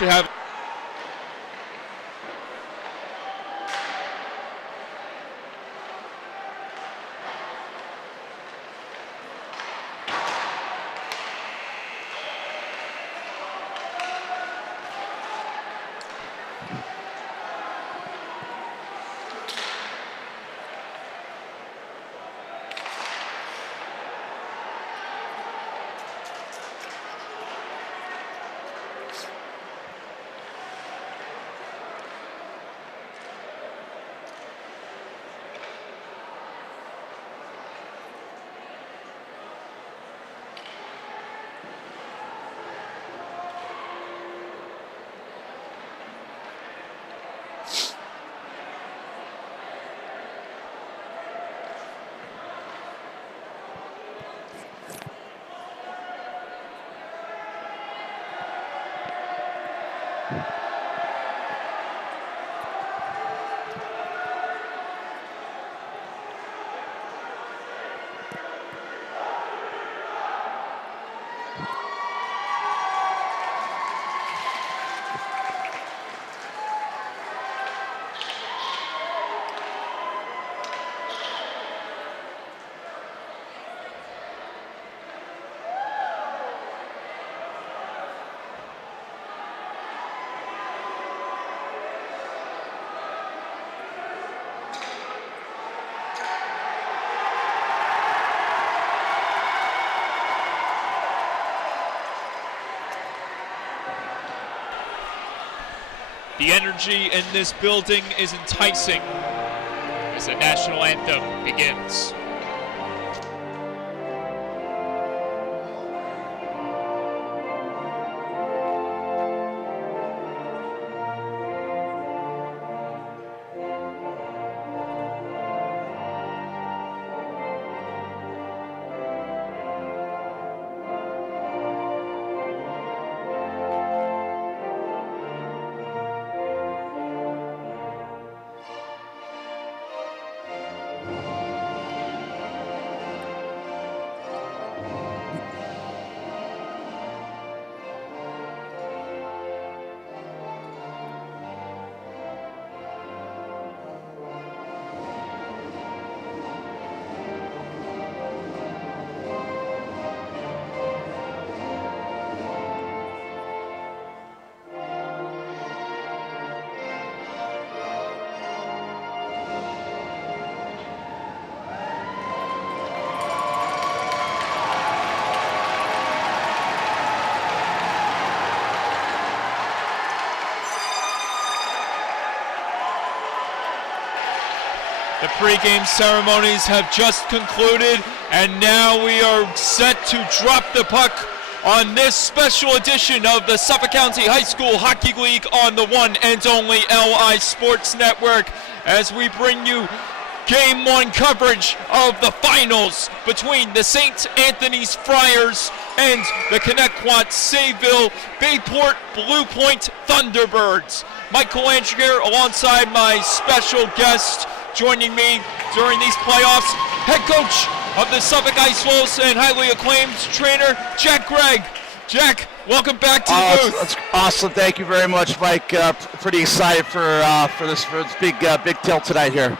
should have. The energy in this building is enticing as the national anthem begins. The pregame ceremonies have just concluded, and now we are set to drop the puck on this special edition of the Suffolk County High School Hockey League on the one and only LI Sports Network, as we bring you Game 1 coverage of the finals between the St. Anthony's Friars and the Connetquot Sayville Bayport Blue Point Thunderbirds. Michael Landrier alongside my special guest joining me during these playoffs, head coach of the Suffolk Ice Wolves and highly acclaimed trainer, Jack Gregg. Jack, welcome back to the booth. That's awesome. Thank you very much, Mike. Pretty excited for this big tilt tonight here.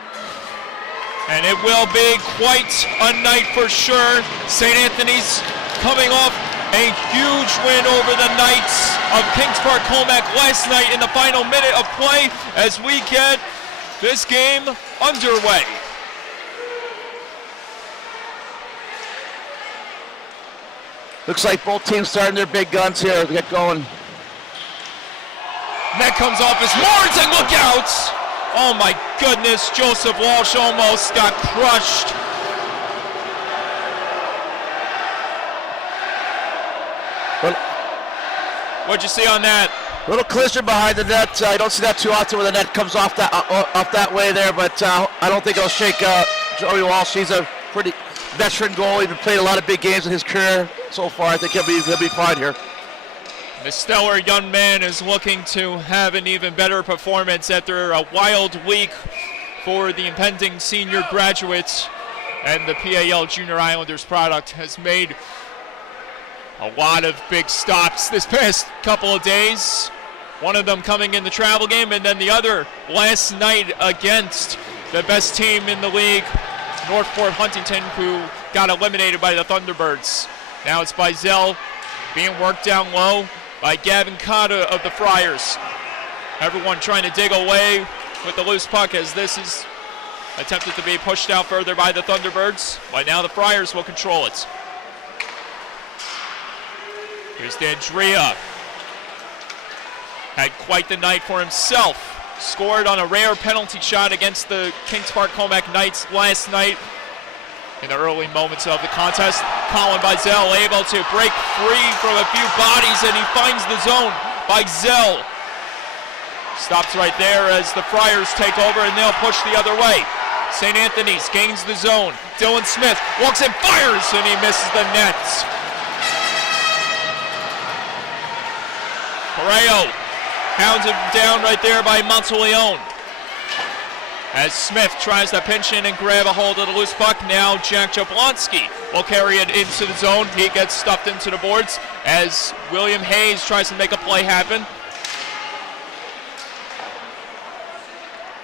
And it will be quite a night for sure. St. Anthony's coming off a huge win over the Knights of Kings Park Colmac last night in the final minute of play as we get this game underway. Looks like both teams starting their big guns here to get going. Net comes off as Moores, and look out! Oh my goodness, Joseph Walsh almost got crushed. What'd you see on that? Little collision behind the net. I don't see that too often when the net comes off that way there, but I don't think it'll shake Joey Walsh. He's a pretty veteran goalie. He's played a lot of big games in his career so far. I think he'll be fine here. The stellar young man is looking to have an even better performance after a wild week for the impending senior graduates, and the PAL Junior Islanders product has made a lot of big stops this past couple of days. One of them coming in the travel game, and then the other last night against the best team in the league, Northport Huntington, who got eliminated by the Thunderbirds. Now it's Bizell being worked down low by Gavin Cotta of the Friars. Everyone trying to dig away with the loose puck as this is attempted to be pushed out further by the Thunderbirds. But now the Friars will control it. Here's D'Andrea. Had quite the night for himself. Scored on a rare penalty shot against the Kings Park Comac Knights last night in the early moments of the contest. Colin Bizell able to break free from a few bodies, and he finds the zone. Bizell stops right there as the Friars take over, and they'll push the other way. St. Anthony's gains the zone. Dylan Smith walks and fires, and he misses the net. Correo hounded down right there by Monteleone. As Smith tries to pinch in and grab a hold of the loose puck, now Jack Jablonski will carry it into the zone. He gets stuffed into the boards as William Hayes tries to make a play happen.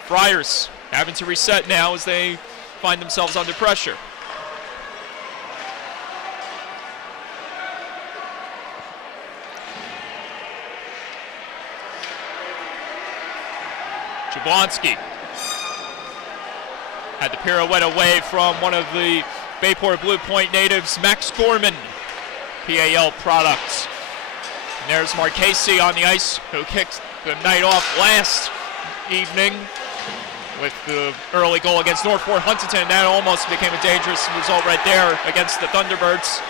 Friars having to reset now as they find themselves under pressure. Jablonski had the pirouette away from one of the Bayport Blue Point natives, Max Gorman, PAL product. And there's Marchese on the ice, who kicked the night off last evening with the early goal against Northport Huntington. That almost became a dangerous result right there against the Thunderbirds,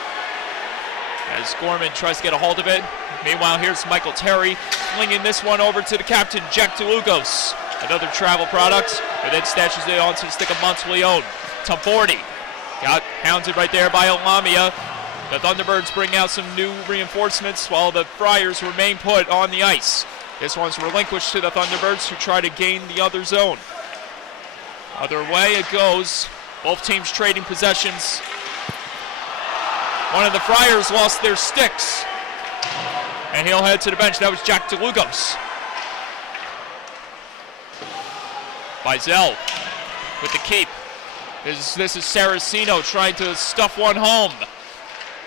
as Gorman tries to get a hold of it. Meanwhile, here's Michael Terry flinging this one over to the captain, Jack DeLugos, another travel product, and then stashes it onto the stick of Monteleone. Tomforti got hounded right there by Olamia. The Thunderbirds bring out some new reinforcements while the Friars remain put on the ice. This one's relinquished to the Thunderbirds, who try to gain the other zone. Other way it goes. Both teams trading possessions. One of the Friars lost their sticks, and he'll head to the bench. That was Jack DeLugos. Bizell with the keep. This is Saraceno trying to stuff one home.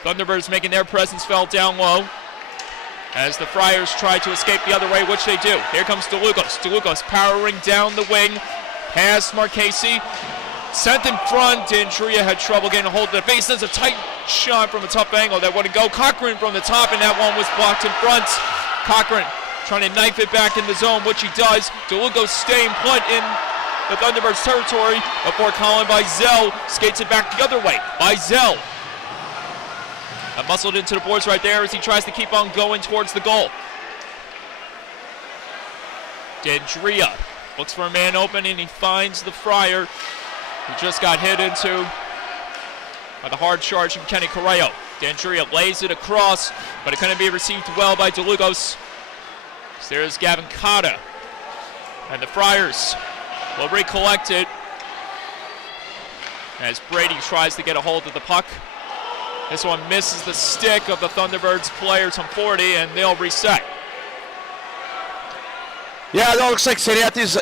Thunderbirds making their presence felt down low as the Friars try to escape the other way, which they do. Here comes DeLugos. DeLugos powering down the wing, past Marchese. Sent in front. D'Andrea had trouble getting a hold of the face. There's a tight shot from a tough angle that wouldn't go. Cochran from the top, and that one was blocked in front. Cochran trying to knife it back in the zone, which he does. DeLugos staying put in the Thunderbirds territory before Colin Bizell skates it back the other way. Bizell muscled into the boards right there as he tries to keep on going towards the goal. D'Andrea looks for a man open, and he finds the Friar, who just got hit into by the hard charge from Kenny Correo. D'Andrea lays it across, but it couldn't be received well by DeLugos. So there's Gavin Cotta, and the Friars will recollect it as Brady tries to get a hold of the puck. This one misses the stick of the Thunderbirds player, Tomforti, and they'll reset. Yeah, it looks like St. Anthony's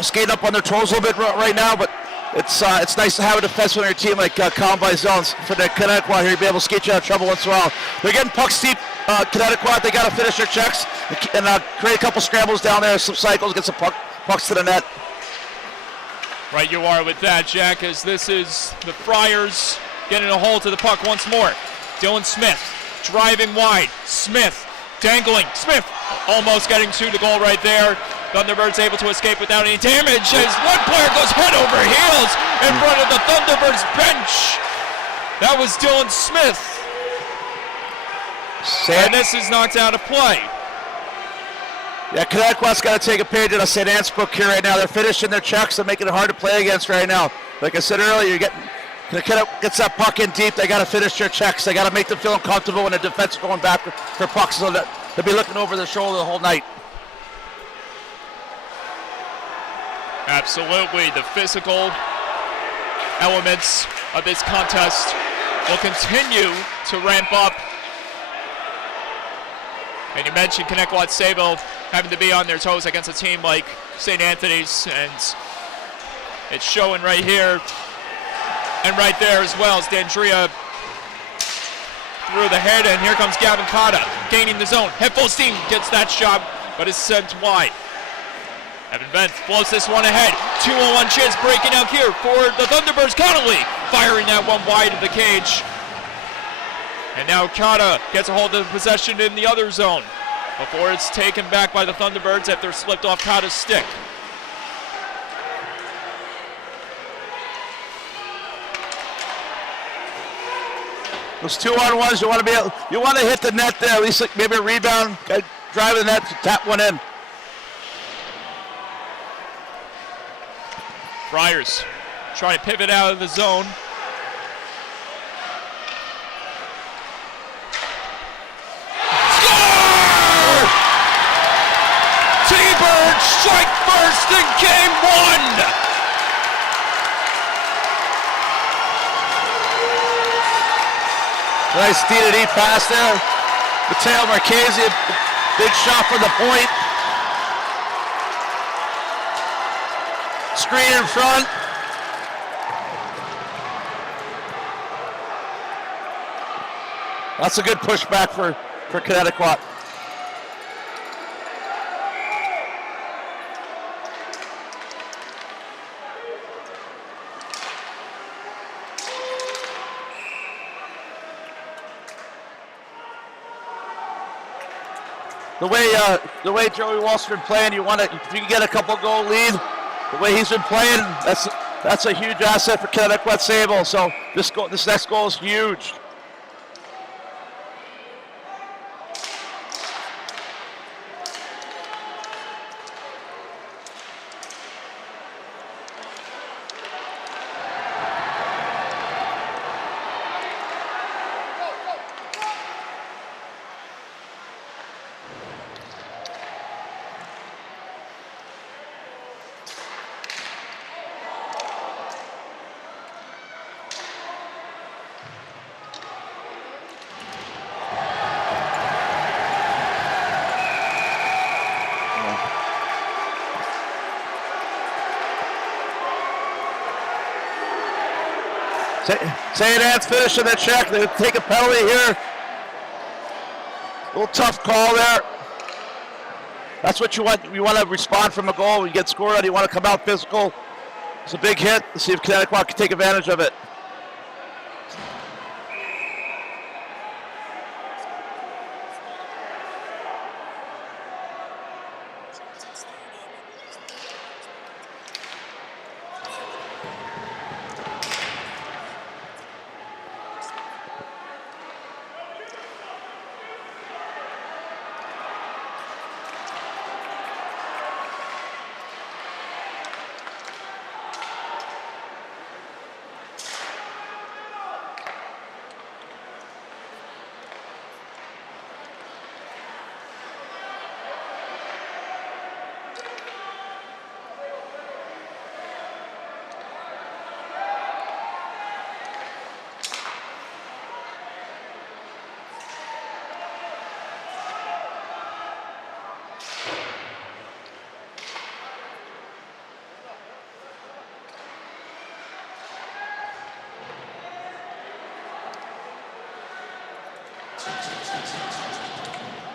skating up on their toes a little bit right now, but it's nice to have a defenseman on your team like Colin Bizell for the Connetquot here to be able to skate you out of trouble once in a while. They're getting pucks deep, Connetquot. They got to finish their checks and create a couple scrambles down there, some cycles, get some pucks to the net. Right you are with that, Jack, as this is the Friars getting a hold to the puck once more. Dylan Smith driving wide. Smith dangling. Smith almost getting to the goal right there. Thunderbirds able to escape without any damage as one player goes head over heels in front of the Thunderbirds bench. That was Dylan Smith. And this is knocked out of play. Yeah, Connetquot's got to take a page out of St. Anne's book here right now. They're finishing their checks and making it hard to play against right now. Like I said earlier, you're getting Connetquot gets that puck in deep. They got to finish their checks. They got to make them feel uncomfortable when the defense is going back for pucks, so that they'll be looking over their shoulder the whole night. Absolutely. The physical elements of this contest will continue to ramp up And you mentioned Connetquot Sayville having to be on their toes against a team like St. Anthony's, and it's showing right here and right there as well as Dandria through the head, and here comes Gavin Cotta gaining the zone. Head full steam, gets that shot, but is sent wide. Evan Bent floats this one ahead. 2-on-1 chance breaking out here for the Thunderbirds. Connolly firing that one wide of the cage. And now Cotta gets a hold of the possession in the other zone before it's taken back by the Thunderbirds after slipped off Cotta's stick. Those 2-on-1s, you want to hit the net there, at least like maybe a rebound, drive the net, tap one in. Friars trying to pivot out of the zone. Score! T-Birds strike first in game one. Nice D-to-D pass there. Mateo Marchese, big shot from the point. Screen in front. That's a good pushback for Connetquot. The way Joey Walsh's been playing, if you can get a couple goal lead, the way he's been playing, that's a huge asset for Connetquot Sayville. So this next goal is huge. St. Anne's finishing the check. They take a penalty here. A little tough call there. That's what you want. You want to respond from a goal. When you get scored on, you want to come out physical. It's a big hit. Let's see if Connetquot can take advantage of it.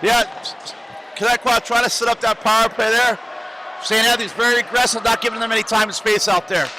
Yeah, Connetquot trying to set up that power play there. St. Anthony's very aggressive, not giving them any time and space out there.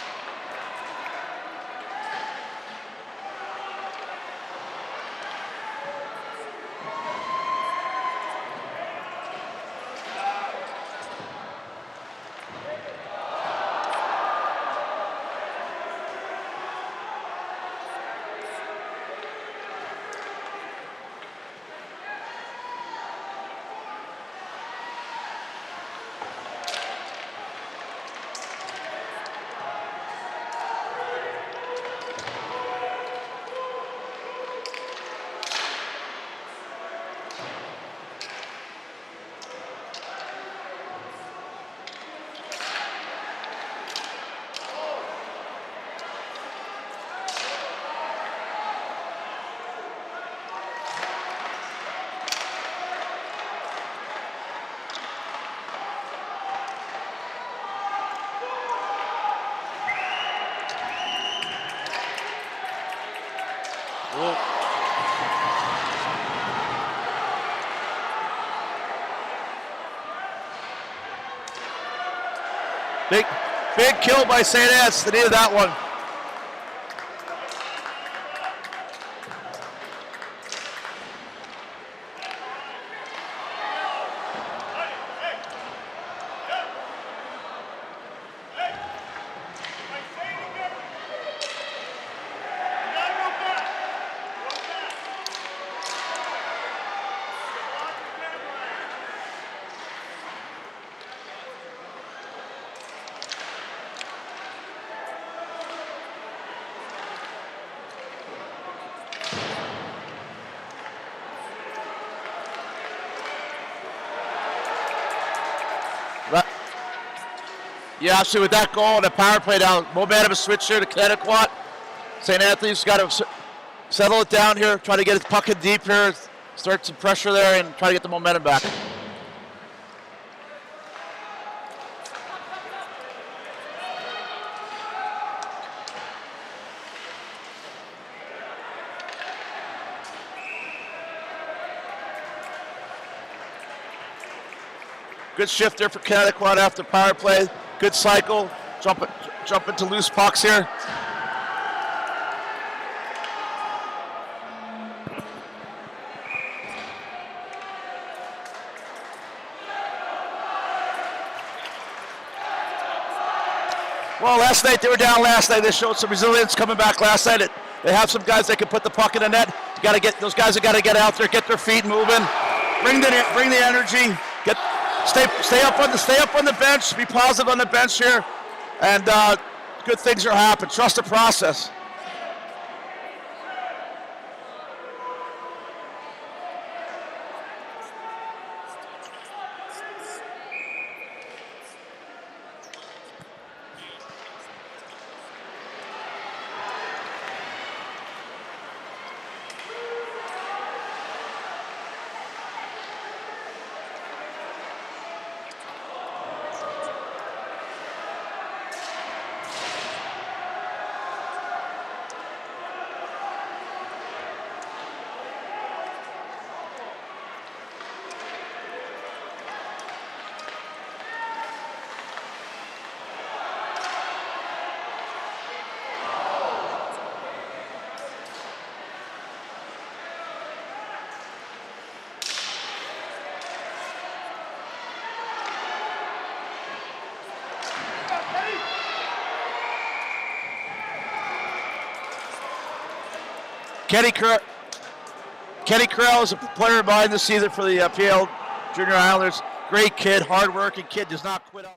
Whoa. Big kill by St. Anne's. They needed that one. Yeah, actually with that goal and the power play down, momentum switch here to Connetquot. St. Anthony's got to settle it down here, try to get his puck in deep here, start some pressure there and try to get the momentum back. Good shift there for Connetquot after power play. Good cycle. Jump into loose pucks here. Well, last night they were down. Last night they showed some resilience coming back. Last night they have some guys that can put the puck in the net. You got to get those guys. Have got to get out there, get their feet moving, bring the energy. Stay up on the bench. Be positive on the bench here, and good things are happening. Trust the process. Kenny Carell is a player behind the season for the PL Junior Islanders. Great kid, hard-working kid, does not quit up.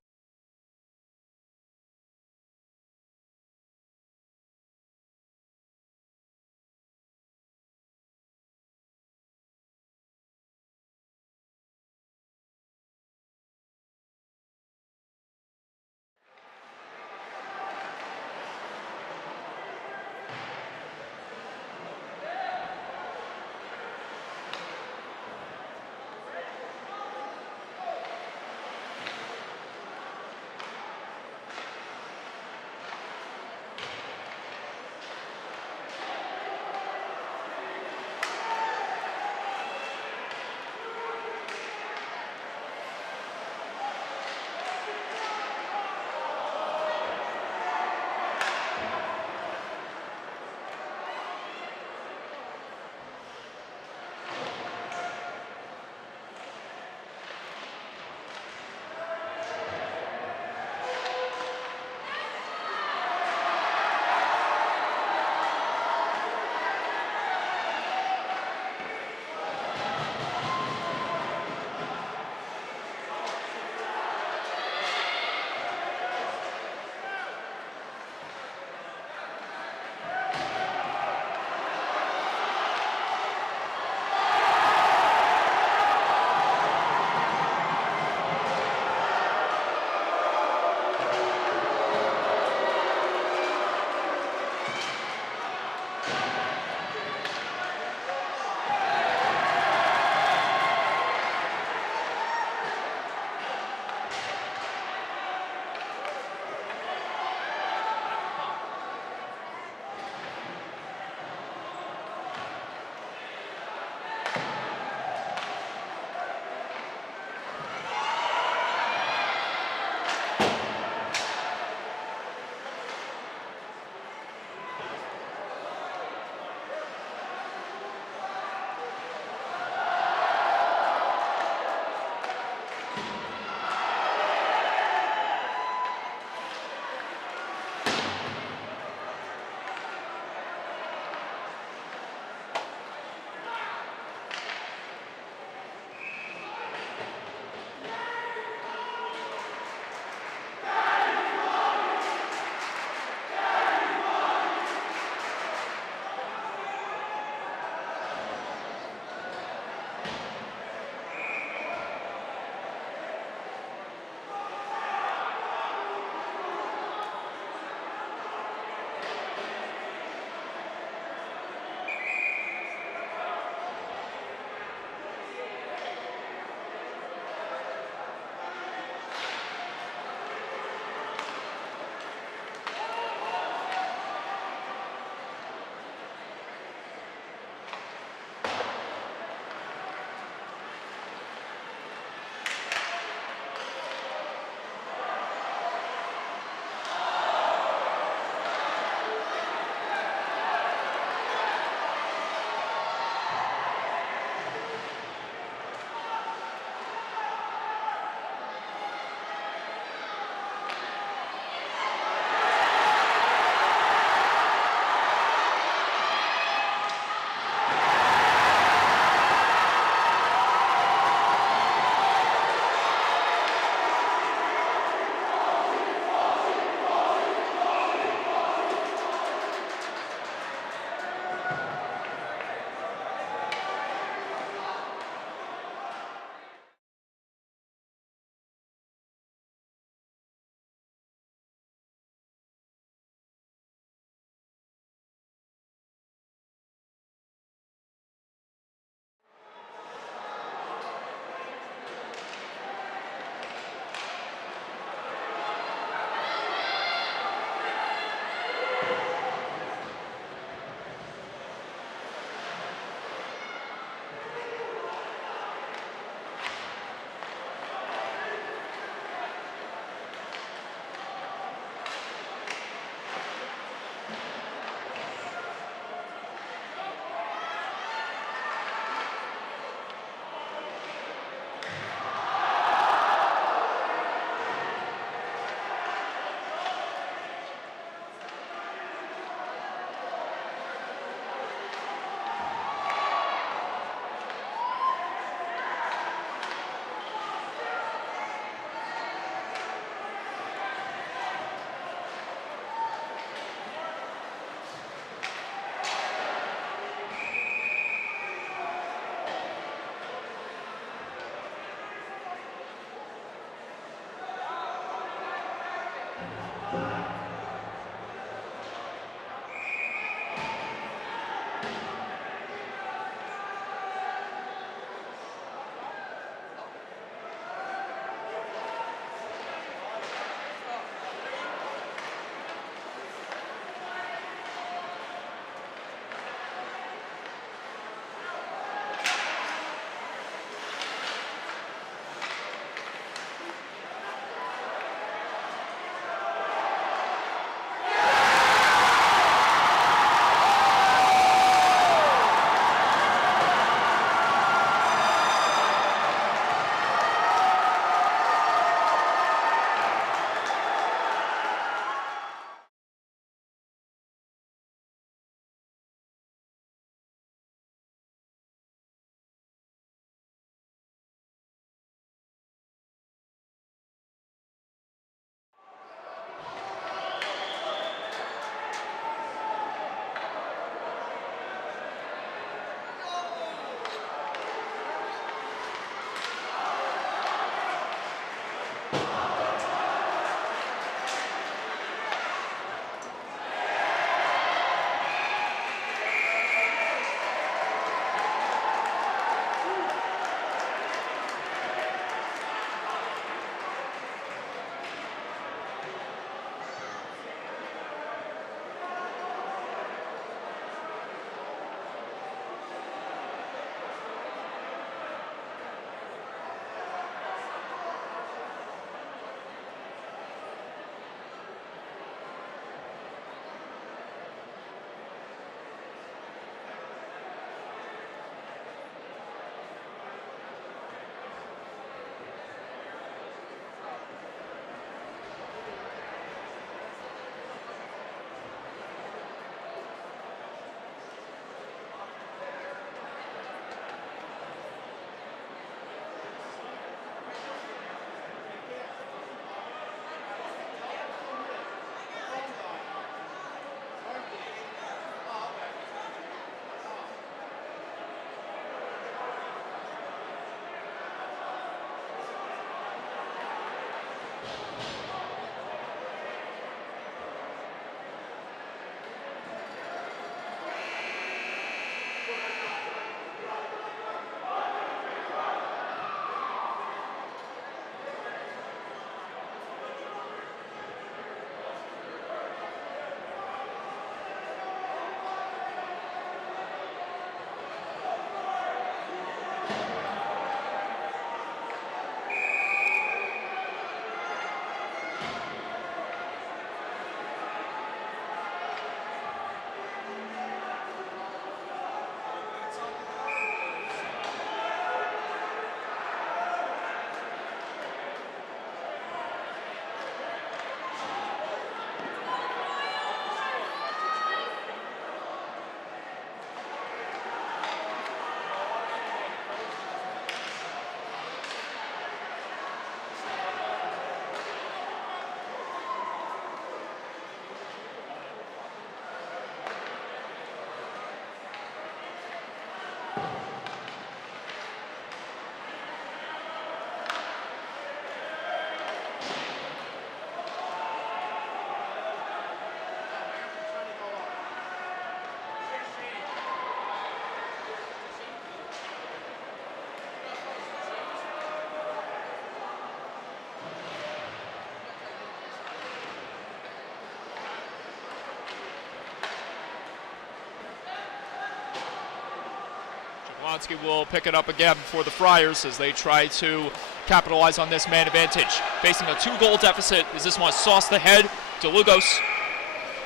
Jablonski will pick it up again for the Friars as they try to capitalize on this man advantage. Facing a 2-goal deficit as this one sauced ahead. DeLugos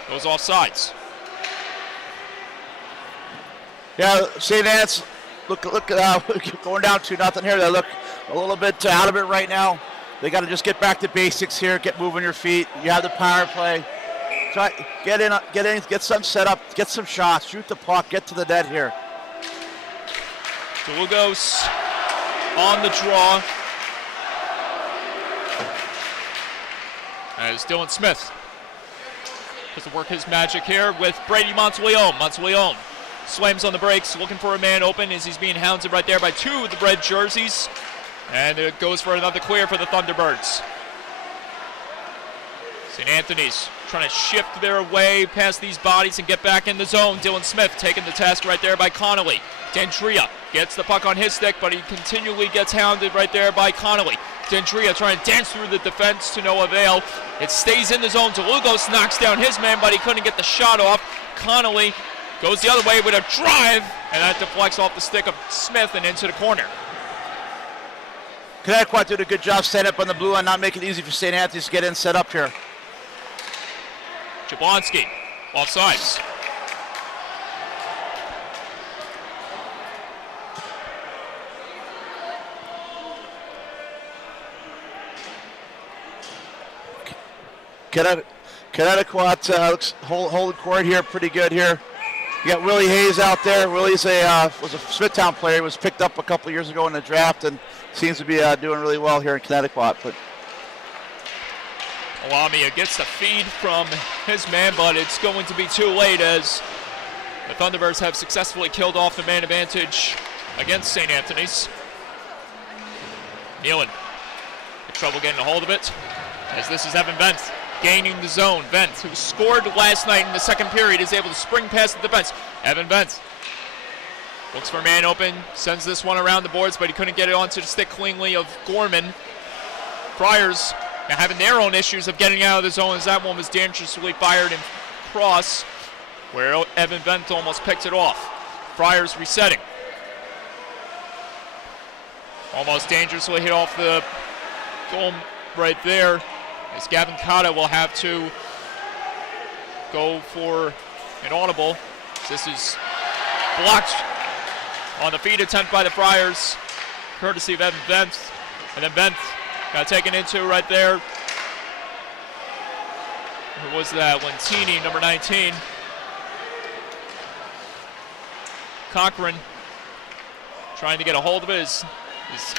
goes off sides. Yeah, St. Anne's look going down 2-0 here. They look a little bit out of it right now. They got to just get back to basics here. Get moving your feet. You have the power play. Try get in, get some set up, get some shots, shoot the puck, get to the net here. DeLugos on the draw. As Dylan Smith has to work his magic here with Brady Monteleone. Monteleone slams on the brakes, looking for a man open as he's being hounded right there by 2 of the red jerseys. And it goes for another clear for the Thunderbirds. St. Anthony's trying to shift their way past these bodies and get back in the zone. Dylan Smith taking the task right there by Connolly. Dendria gets the puck on his stick, but he continually gets hounded right there by Connolly. Dendria trying to dance through the defense to no avail. It stays in the zone. DeLugos knocks down his man, but he couldn't get the shot off. Connolly goes the other way with a drive, and that deflects off the stick of Smith and into the corner. Connetquot did a good job setting up on the blue line, not making it easy for St. Anthony's to get in, set up here. Jablonski, offsides. Connetquot looks holding court here, pretty good here. You got Willie Hayes out there. Willie's was a Smithtown player. He was picked up a couple of years ago in the draft and seems to be doing really well here in Connetquot. But Lamia gets the feed from his man, but it's going to be too late as the Thunderbirds have successfully killed off the man advantage against St. Anthony's. Nealon in trouble getting a hold of it as this is Evan Vent gaining the zone. Vent, who scored last night in the second period, is able to spring past the defense. Evan Vent looks for a man open, sends this one around the boards, but he couldn't get it onto the stick cleanly of Gorman. Friars now having their own issues of getting out of the zone as that one was dangerously fired in cross, where Evan Vent almost picked it off. Friars resetting. Almost dangerously hit off the goal right there. As Gavin Cotta will have to go for an audible. This is blocked on the feed attempt by the Friars, courtesy of Evan Vent. And then Vent got taken into right there. Who was that? Lentini, number 19. Cochran trying to get a hold of it. Is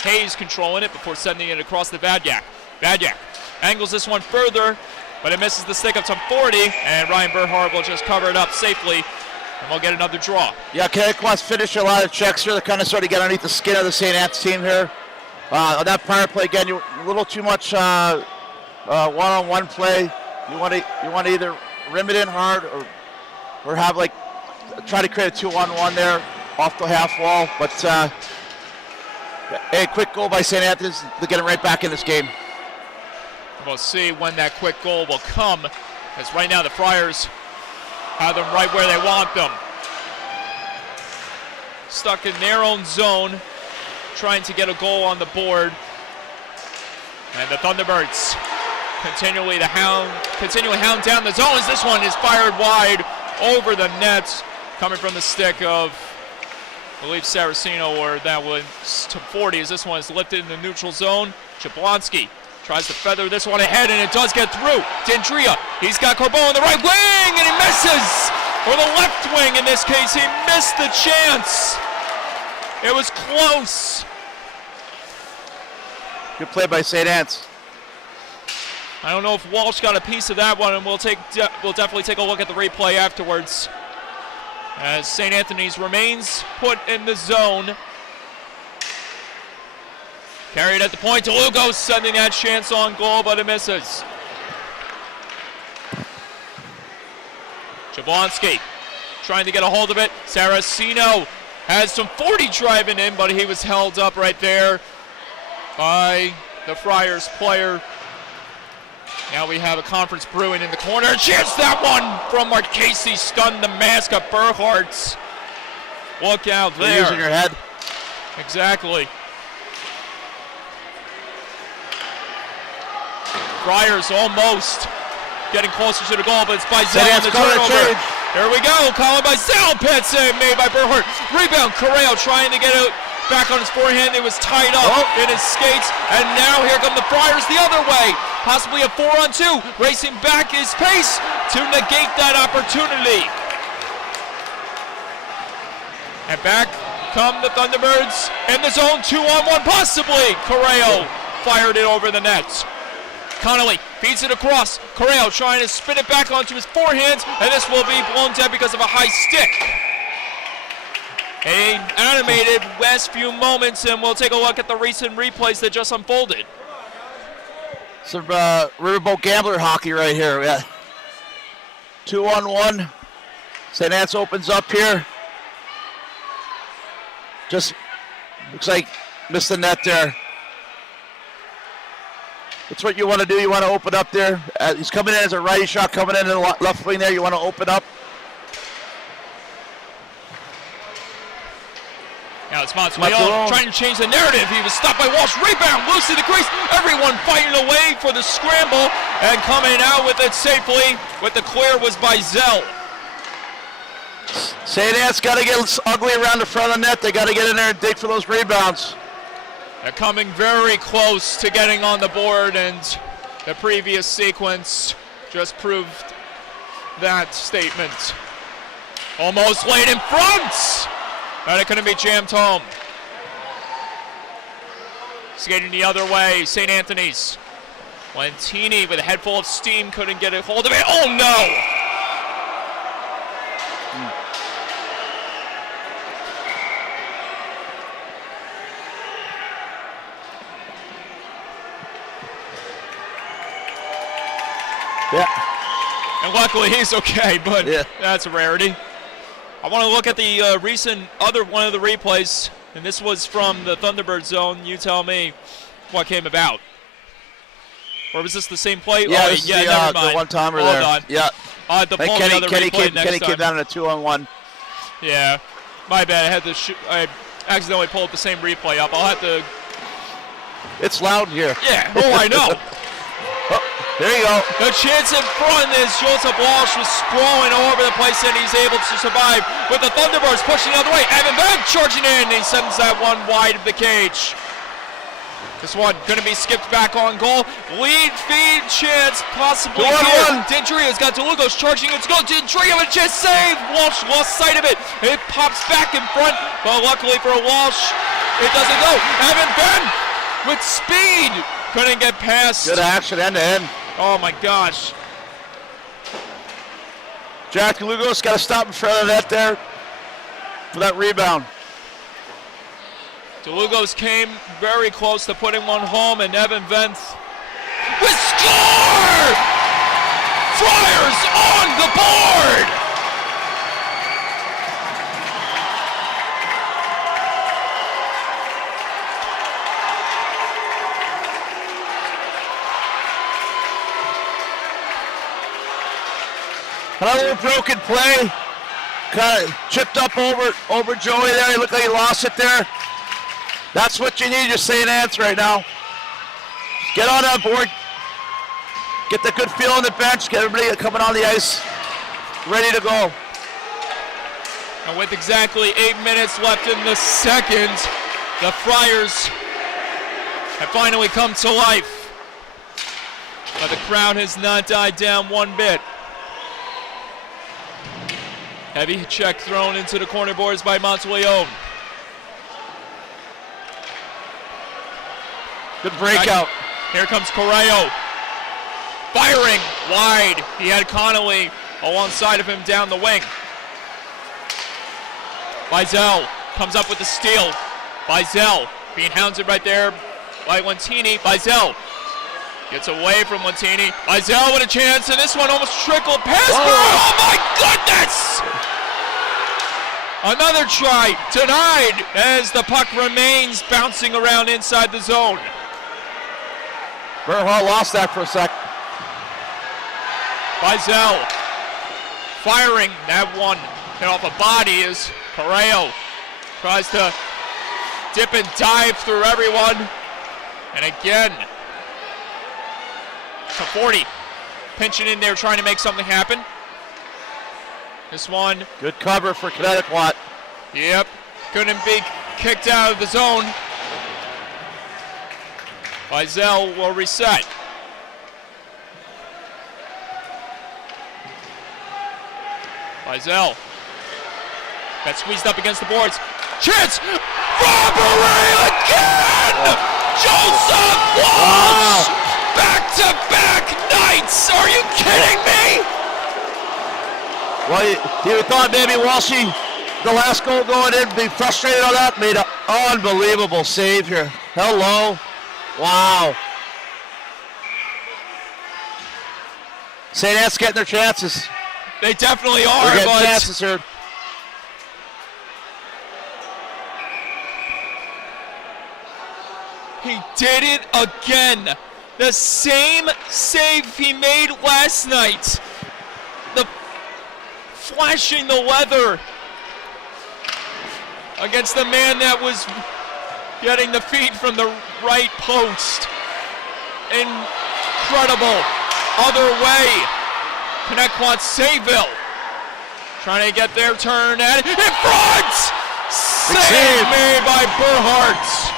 Hayes controlling it before sending it across the Vadyak. Vadyak angles this one further, but it misses the stick of some 40, and Ryan Berhard will just cover it up safely, and we'll get another draw. Yeah, Connetquot's finished a lot of checks here. They're kind of starting to get underneath the skin of the St. Anne's team here. On that power play, again, you're a little too much one-on-one play. You want to either rim it in hard or have try to create a 2-on-1 there off the half wall. But a quick goal by St. Anthony's to get it right back in this game. We'll see when that quick goal will come, as right now the Friars have them right where they want them. Stuck in their own zone, trying to get a goal on the board. And the Thunderbirds continually hound down the zone as this one is fired wide over the net, coming from the stick of, I believe, Saraceno, or that was to 40 as this one is lifted in the neutral zone. Jablonski tries to feather this one ahead, and it does get through. Dendria, he's got Corbeau on the right wing, and he misses! Or the left wing in this case, he missed the chance. It was close. Good play by St. Anne's. I don't know if Walsh got a piece of that one, and we'll definitely take a look at the replay afterwards. As St. Anthony's remains put in the zone. Carried at the point, DeLugos sending that chance on goal, but it misses. Jablonski trying to get a hold of it. Saraceno has some 40 driving in, but he was held up right there by the Friars player. Now we have a conference brewing in the corner. Chance that one from Marchese, stunned the mask of Berhardt. Look out there. You're using your head. Exactly. Friars almost getting closer to the goal, but it's Bizell on the turnover. Here we go. Colin Bizell, pit save made by Berhart. Rebound, Correo trying to get it back on his forehand. It was tied up in his skates, and now here come the Friars the other way. Possibly a 4-on-2. Racing back his pace to negate that opportunity. And back come the Thunderbirds in the zone, 2-on-1 possibly. Correo fired it over the net. Connolly feeds it across. Correo trying to spin it back onto his forehand, and this will be blown dead because of a high stick. An animated last few moments, and we'll take a look at the recent replays that just unfolded. Some Riverboat Gambler hockey right here. We got 2-on-1. St. Anne's opens up here. Just looks like missed the net there. That's what you want to do. You want to open up there. He's coming in as a righty shot, coming in the left wing there. You want to open up. Now it's Montaleo trying to change the narrative. He was stopped by Walsh. Rebound, loose in the crease. Everyone fighting away for the scramble, and coming out with it safely with the clear was Bizell. St. Anne's got to get ugly around the front of the net. They got to get in there and dig for those rebounds. They're coming very close to getting on the board, and the previous sequence just proved that statement. Almost laid in front, and it couldn't be jammed home. Skating the other way, St. Anthony's. Lentini with a head full of steam couldn't get a hold of it. Oh no! Yeah. And luckily he's okay, but that's a rarity. I want to look at the recent one of the replays, and this was from the Thunderbird zone. You tell me what came about. Or was this the same play? Yeah, never mind. the one-timer there. On. Yeah. Kenny came down in a 2-on-1. Yeah, my bad. I had to I accidentally pulled the same replay up. I'll have to. It's loud here. Yeah. Oh, I know. There you go. The chance in front is Joseph Walsh was sprawling all over the place, and he's able to survive with the Thunderbirds pushing the other way. Evan Beck charging in. He sends that one wide of the cage. This one going to be skipped back on goal. Lead feed chance possibly here. Dendria's got DeLugos charging its goal. Dendria with a chance save. Walsh lost sight of it. It pops back in front, but luckily for Walsh, it doesn't go. Evan Ben with speed. Couldn't get past. Good action end to end. Oh my gosh. Jack DeLugos got to stop in front of that there for that rebound. DeLugos came very close to putting one home, and Evan Venth with score! Friars on the board! Another broken play. Kind of chipped up over Joey there. He looked like he lost it there. That's what you need, your St. Anne's right now. Get on that board. Get the good feel on the bench. Get everybody coming on the ice, ready to go. And with exactly 8 minutes left in the second, the Friars have finally come to life. But the crowd has not died down one bit. Heavy check thrown into the corner boards by Monteleone. Good breakout. Here comes Correo. Firing wide. He had Connolly alongside of him down the wing. Bizell comes up with the steal. Bizell being hounded right there by Lentini. Bizell gets away from Lentini. Bizell with a chance, and this one almost trickled past. Oh my goodness! Another try denied as the puck remains bouncing around inside the zone. Berhart lost that for a sec. Bizell firing that one hit off a body as Correo tries to dip and dive through everyone. And again, to 40. Pinching in there, trying to make something happen. This one. Good cover for Connetquot. Yep. Couldn't be kicked out of the zone. Vizel will reset. Vizel. Got squeezed up against the boards. Chance! Robbery again! Joseph Walsh! Wow. Back-to-back nights! Are you kidding me? Well, you thought maybe Walshy, the last goal going in, be frustrated on that. Made an unbelievable save here. Hello. Wow. St. Anne's getting their chances. They definitely are, They're getting but chances here. he did it again. The same save he made last night. The flashing the weather against the man that was getting the feed from the right post. Incredible. Other way. Connetquot Sayville trying to get their turn at in front. Save made by Burhardt.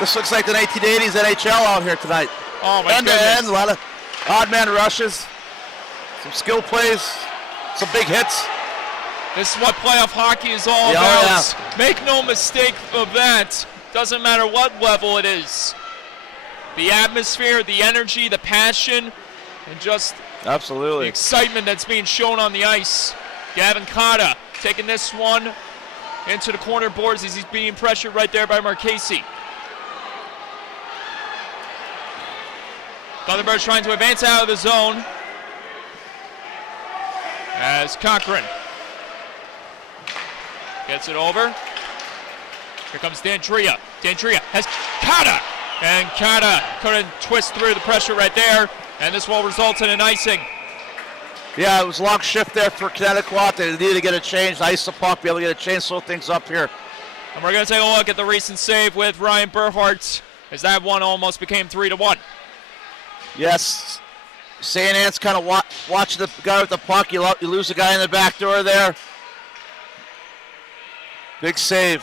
This looks like the 1980s NHL out here tonight. Oh my End to goodness. end, a lot of odd man rushes, some skill plays, some big hits. This is what playoff hockey is all Yeah, about. yeah. Make no mistake of that. Doesn't matter what level it is. The atmosphere, the energy, the passion, and just the Absolutely. excitement that's being shown on the ice. Gavin Cotta taking this one into the corner boards as he's being pressured right there by Marchese. Thunderbirds trying to advance out of the zone as Cochran gets it over. Here comes Dandria. Dandria has Cotta, and Cotta couldn't twist through the pressure right there, and this will result in an icing. Yeah, it was a long shift there for Connetquot. They needed to get a change, ice the puck, be able to get a change, slow things up here. And we're going to take a look at the recent save with Ryan Burhardt, as that one almost became 3-1. Yes, St. Anne's kind of watching the guy with the puck. You lose the guy in the back door there. Big save.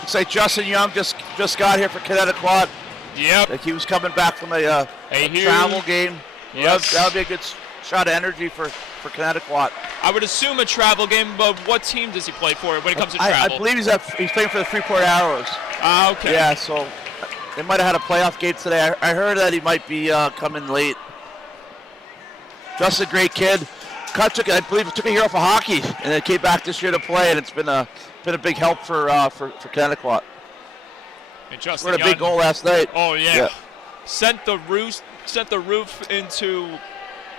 Looks like Justin Young just got here for Connetquot. Yep. Like he was coming back from a travel game. Yes. That would be a good shot of energy for Connetquot. I would assume a travel game, but what team does he play for when it comes to travel? I believe he's playing for the Freeport Arrows. Ah, okay. Yeah, so they might have had a playoff game today. I heard that he might be coming late. Just a great kid. I believe took a year off of hockey and then came back this year to play, and it's been a big help for Connetquot. Justin Scored a big Young. goal last night. Oh yeah. Sent the roof into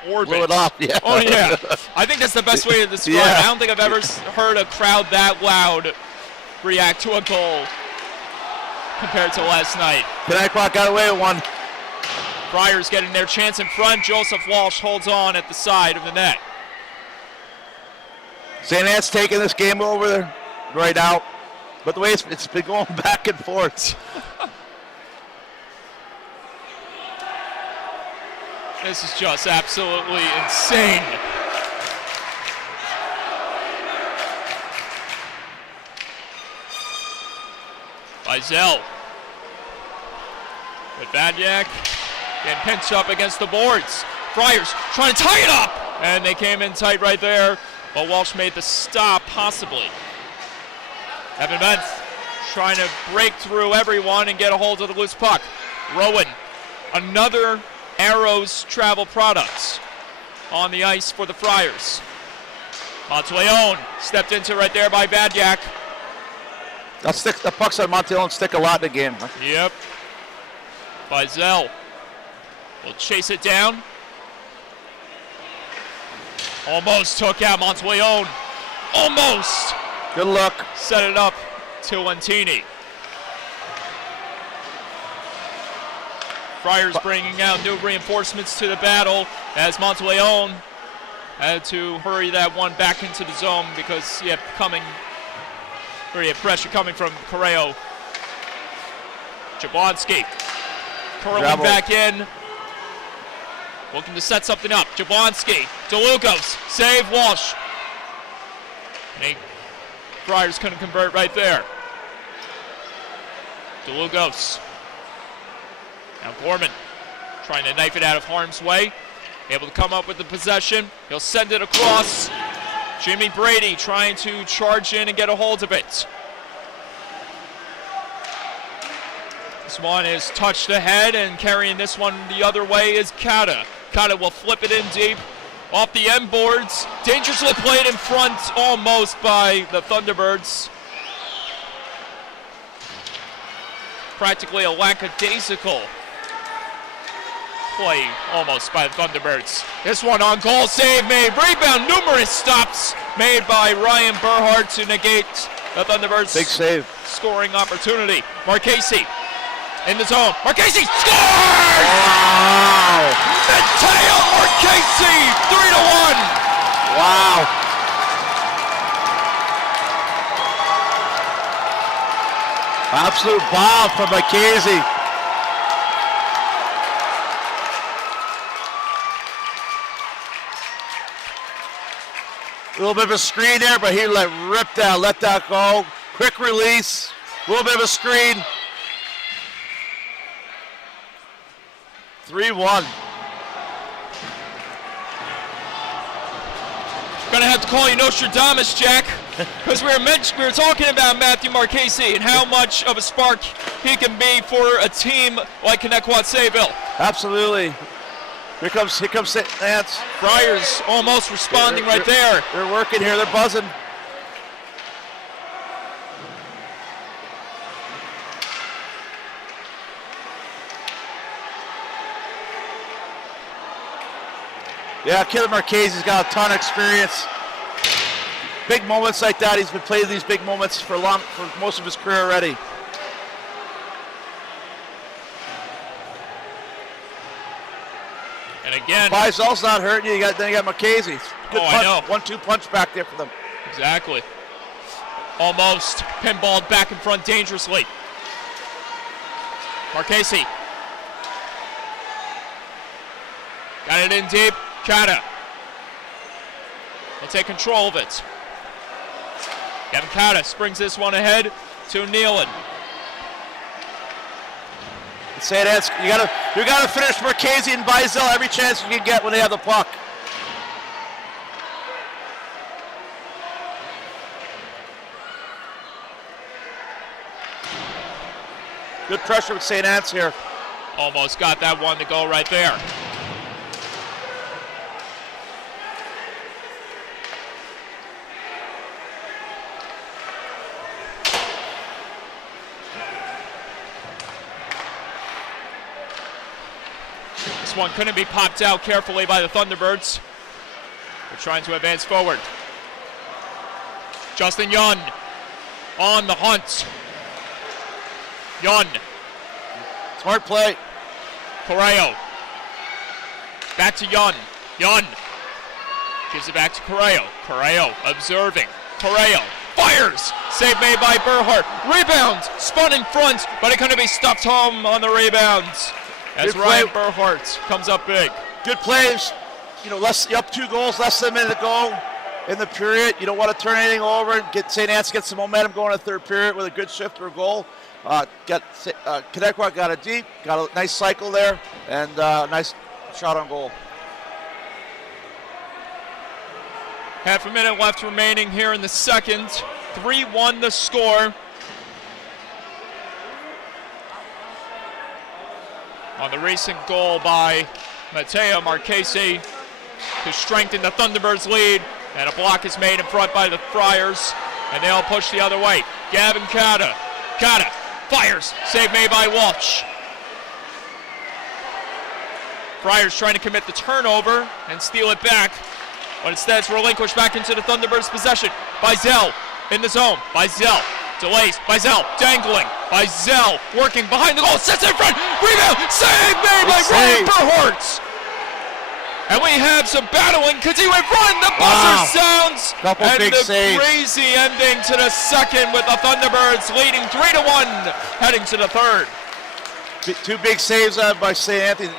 orbit. Blew it off. Yeah. Oh yeah. I think that's the best way to describe it. I don't think I've ever heard a crowd that loud react to a goal compared to last night. Connetquot got away with one. Friars getting their chance in front. Joseph Walsh holds on at the side of the net. St. Anne's taking this game over there right now. But the way it's been going back and forth. This is just absolutely insane. Vizel with Badyak getting pinched up against the boards. Friars trying to tie it up, and they came in tight right there, but Walsh made the stop possibly. Evan Benth trying to break through everyone and get a hold of the loose puck. Rowan, another Arrows travel products on the ice for the Friars. Monteleone stepped into right there by Badyak. The pucks on Monteleone stick a lot in the game. Yep. Vizel will chase it down. Almost took out Monteleone. Almost. Good luck. Set it up to Lentini. Friars bringing out new reinforcements to the battle as Monteleone had to hurry that one back into the zone because he had pressure coming from Correo. Jablonski curling back in, looking to set something up. Jablonski, DeLucos, save Walsh. And Friars couldn't convert right there. DeLucos. Now Gorman trying to knife it out of harm's way. Able to come up with the possession. He'll send it across. Jimmy Brady trying to charge in and get a hold of it. This one is touched ahead, and carrying this one the other way is Kata. Kata will flip it in deep off the end boards. Dangerously played in front almost by the Thunderbirds. Practically a lackadaisical play almost by the Thunderbirds. This one on goal, save made, rebound, numerous stops made by Ryan Burhart to negate the Thunderbirds' big save scoring opportunity. Marchese in the zone. Marchese scores! Wow! Mateo Marchese, 3-1. Wow! Absolute bomb from Marchese. A little bit of a screen there, but he let that go. Quick release, a little bit of a screen. 3-1. Gonna have to call you Nostradamus, Jack, because we were talking about Matthew Marchese and how much of a spark he can be for a team like Connetquot Sayville. Absolutely. Here comes St. Nance. Friars almost responding right there. They're working here. They're buzzing. Yeah, Killer Marchese's got a ton of experience. Big moments like that. He's been playing these big moments for most of his career already. And again, Bizel's not hurting you. Then you got Marchese. Good punch, I know. 1-2 punch back there for them. Exactly. Almost pinballed back in front dangerously. Marchese. Got it in deep. Kata. Will take control of it. Kevin Kata springs this one ahead to Nealon. Say that you gotta finish Marchese and Bizel every chance you can get when they have the puck. Good pressure with St. Anne's here. Almost got that one to go right there. This one couldn't be popped out carefully by the Thunderbirds. They're trying to advance forward. Justin Yun on the hunt. Yun. Smart play. Correo. Back to Yun. Yun. Gives it back to Correo. Correo observing. Correo fires. Save made by Burhart. Rebound. Spun in front, but it couldn't be stuffed home on the rebounds. As Ryan Burhart comes up big. Good plays. You're up 2 goals, less than a minute to go in the period. You don't want to turn anything over. St. Anne's get some momentum going in the third period with a good shift or a goal. Connetquot got it deep, got a nice cycle there, and a nice shot on goal. Half a minute left remaining here in the second. 3-1 the score. On the recent goal by Mateo Marchese to strengthen the Thunderbirds' lead, and a block is made in front by the Friars, and they all push the other way. Gavin Kata. Kata fires. Save made by Walsh. Friars trying to commit the turnover and steal it back, but instead it's relinquished back into the Thunderbirds' possession. Bizel in the zone. Bizel Delays. Bizel dangling. Bizel working behind the goal. Sets in front. Rebound. Save made by Ryan Berhortz. And we have some battling. Continuing run. The buzzer sounds. Couple and big the saves. crazy ending to the second with the Thunderbirds leading 3-1, heading to the third. Two big saves by St. Anthony.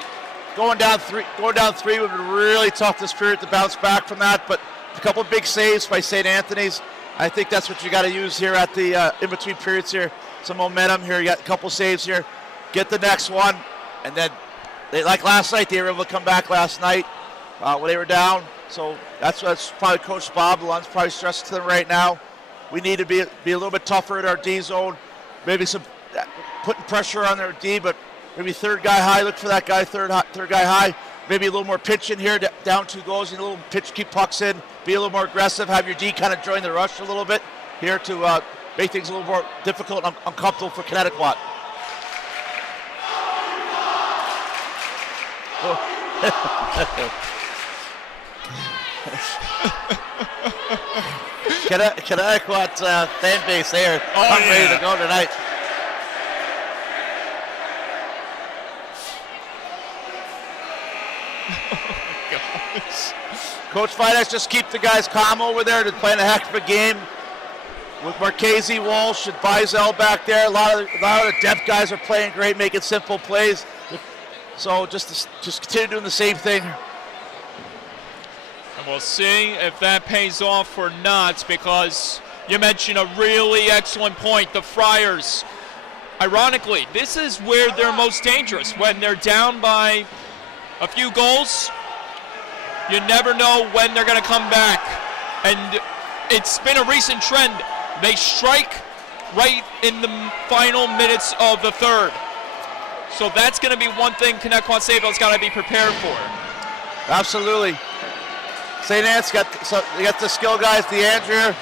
Going down three would have been really tough this period to bounce back from that. But a couple big saves by St. Anthony's. I think that's what you got to use here at the in-between periods here. Some momentum here. You got a couple saves here. Get the next one, and then like last night, they were able to come back last night when they were down. So that's probably Coach Bob Lund's probably stressing to them right now. We need to be a little bit tougher in our D zone. Maybe some putting pressure on their D, but maybe third guy high. Look for that guy, third guy high. Maybe a little more pitch in here, down 2 goals, and a little pitch, keep pucks in. Be a little more aggressive. Have your D kind of join the rush a little bit here to make things a little more difficult and uncomfortable for Connetquot. Connetquot fan base there. Ready to go tonight. Coach Fidex, just keep the guys calm over there. They're playing a heck of a game with Marchese, Walsh, and Bizel back there. A lot of the depth guys are playing great, making simple plays. So just continue doing the same thing. And we'll see if that pays off or not, because you mentioned a really excellent point. The Friars, ironically, this is where they're most dangerous. When they're down by a few goals, you never know when they're going to come back. And it's been a recent trend. They strike right in the final minutes of the third. So that's going to be one thing Connetquot Sayville's got to be prepared for. Absolutely. St. Anne's got the skill guys, DeAndrea.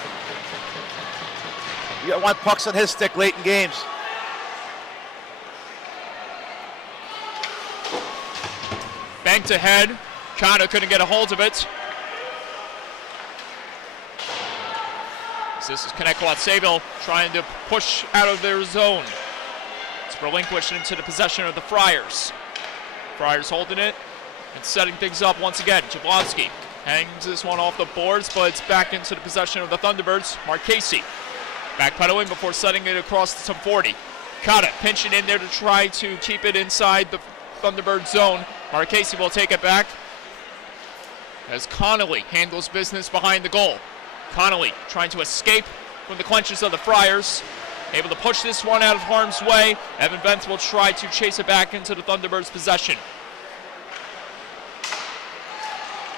You got one pucks on his stick late in games. Banked ahead. Kana couldn't get a hold of it. So this is Connetquot Sayville trying to push out of their zone. It's relinquished into the possession of the Friars. Friars holding it and setting things up once again. Jablonski hangs this one off the boards, but it's back into the possession of the Thunderbirds. Marchese backpedaling before setting it across to 40. Kana pinching in there to try to keep it inside the Thunderbird zone. Marchese will take it back as Connolly handles business behind the goal. Connolly trying to escape from the clenches of the Friars. Able to push this one out of harm's way. Evan Benth will try to chase it back into the Thunderbirds' possession.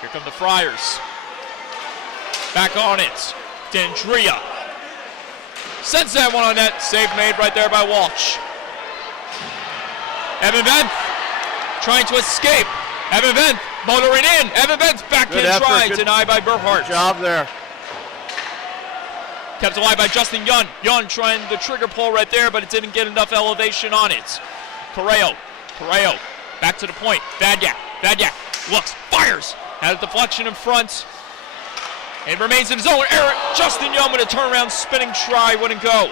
Here come the Friars. Back on it. Dendria sends that one on net. Save made right there by Walsh. Evan Benth trying to escape. Evan Benth motoring in. Evan Benth backhand try. Denied by Berhart. Good job there. Kept alive by Justin Young. Young trying the trigger pull right there, but it didn't get enough elevation on it. Correo back to the point. Vadyak looks, fires. Had a deflection in front. And remains in his own area. Justin Young with a turnaround spinning try, wouldn't go.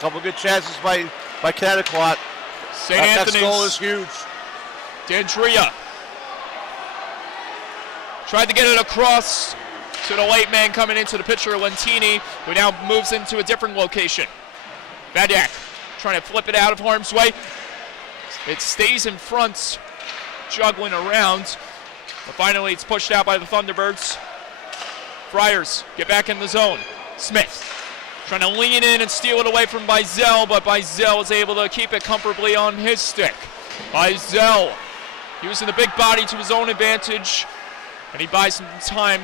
Couple good chances by Connetquot. St. Anthony's next goal is huge. Dendria tried to get it across to the late man coming into the pitcher, Lentini, who now moves into a different location. Vadyak trying to flip it out of harm's way. It stays in front, juggling around. But finally, it's pushed out by the Thunderbirds. Friars get back in the zone. Smith trying to lean in and steal it away from Bizel, but Bizel is able to keep it comfortably on his stick. Bizel using the big body to his own advantage, and he buys some time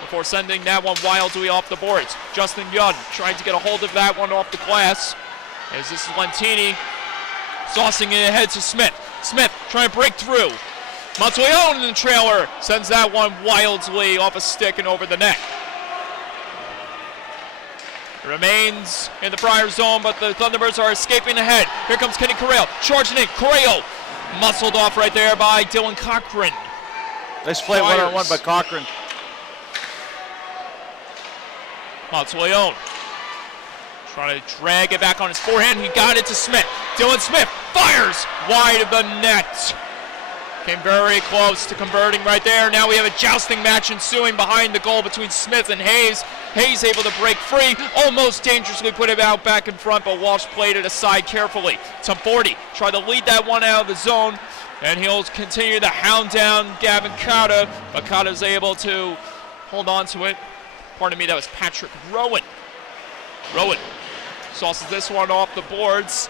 before sending that one wildly off the boards. Justin Young trying to get a hold of that one off the glass, as this is Lentini saucing it ahead to Smith. Smith trying to break through. Montoleone in the trailer sends that one wildly off a stick and over the net. It remains in the Friars zone, but the Thunderbirds are escaping ahead. Here comes Kenny Correo, charging in. Correo muscled off right there by Dylan Cochran. Nice play one-on-one by Cochran. Monteleone trying to drag it back on his forehand. He got it to Smith. Dylan Smith fires wide of the net. Came very close to converting right there. Now we have a jousting match ensuing behind the goal between Smith and Hayes. Hayes able to break free, almost dangerously put it out back in front, but Walsh played it aside carefully. Tumforty tried to lead that one out of the zone, and he'll continue to hound down Gavin Cotta, but Cotta's able to hold on to it. Pardon me, that was Patrick Rowan. Rowan sauces this one off the boards.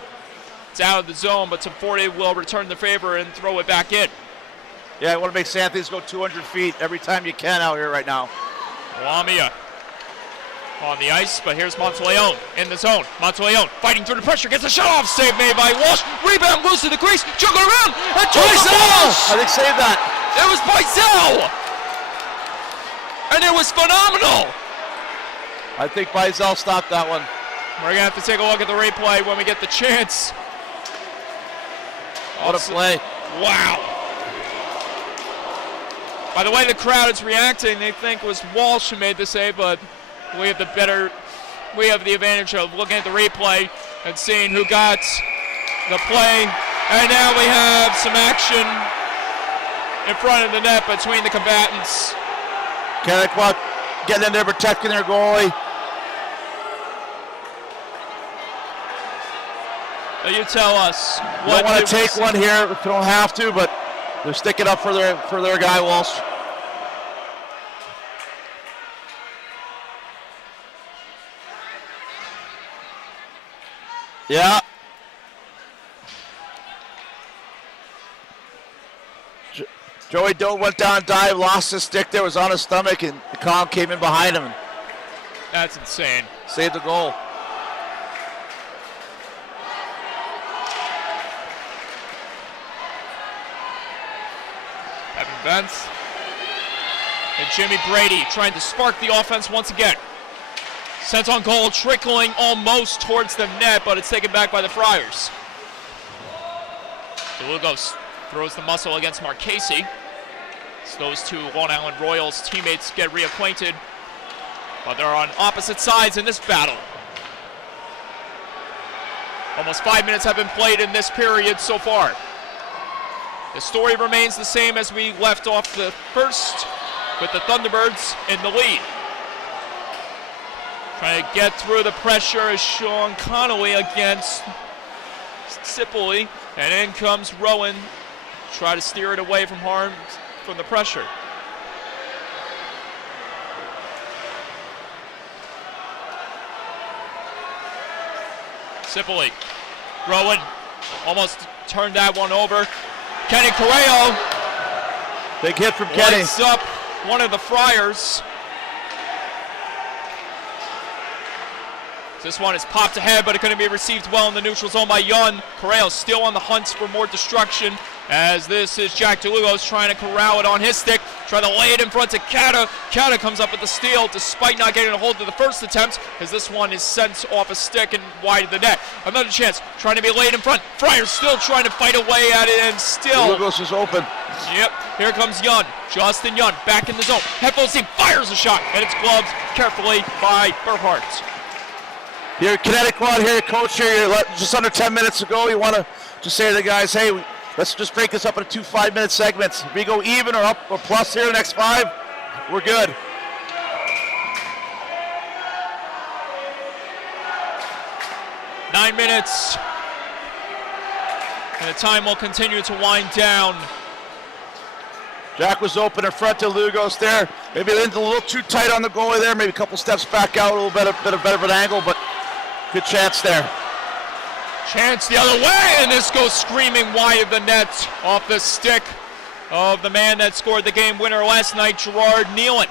It's out of the zone, but Tumforty will return the favor and throw it back in. Yeah, I want to make Santhys go 200 feet every time you can out here right now. Lamia on the ice, but here's Monteleone in the zone. Monteleone fighting through the pressure, gets a shot off, save made by Walsh. Rebound loose to the crease, juggle around, and I think save that. It was Bizel, and it was phenomenal. I think Bizel stopped that one. We're gonna have to take a look at the replay when we get the chance. What a play. Wow. By the way the crowd is reacting, they think it was Walsh who made the save, but we have the advantage of looking at the replay and seeing who got the play. And now we have some action in front of the net between the combatants. Connetquot getting in there, protecting their goalie. So you tell us. You don't want to take one here if you don't have to, but they're sticking up for their guy, Walsh. Yeah. Joey Doe went down, dive, lost his stick there, was on his stomach, and the Colin came in behind him and That's insane. saved the goal. Evan Bentz and Jimmy Brady trying to spark the offense once again. Sent on goal, trickling almost towards the net, but it's taken back by the Friars. DeLugos throws the muscle against Marchese. So those two Long Island Royals teammates get reacquainted, but they're on opposite sides in this battle. Almost 5 minutes have been played in this period so far. The story remains the same as we left off the first, with the Thunderbirds in the lead. Trying to get through the pressure is Sean Connolly against Sipley, and in comes Rowan. Try to steer it away from harm from the pressure. Sipley, Rowan almost turned that one over. Kenny Correo. Big hit from Kenny. Lights up one of the Friars. This one is popped ahead, but it couldn't be received well in the neutral zone by Yun. Correo still on the hunt for more destruction, as this is Jack DeLugos trying to corral it on his stick, trying to lay it in front to Cata. Cata comes up with the steal despite not getting a hold of the first attempt, as this one is sent off a stick and wide of the net. Another chance, trying to be laid in front. Friars still trying to fight away at it, and still. DeLugos is open. Yep, here comes Yun. Justin Yun back in the zone. Headfull seam fires a shot, and it's gloved carefully by Berhardt. Here, Connetquot here, coach here, just under 10 minutes ago, you want to just say to the guys, hey, let's just break this up into 2 5-minute segments. If we go even or up or plus here the next 5, we're good. Nine minutes. And the time will continue to wind down. Jack was open in front to Lugos there. Maybe a little too tight on the goalie there. Maybe a couple steps back out, a little bit of better of an angle, but good chance there. Chance the other way, and this goes screaming wide of the net off the stick of the man that scored the game winner last night, Gerard Nealon.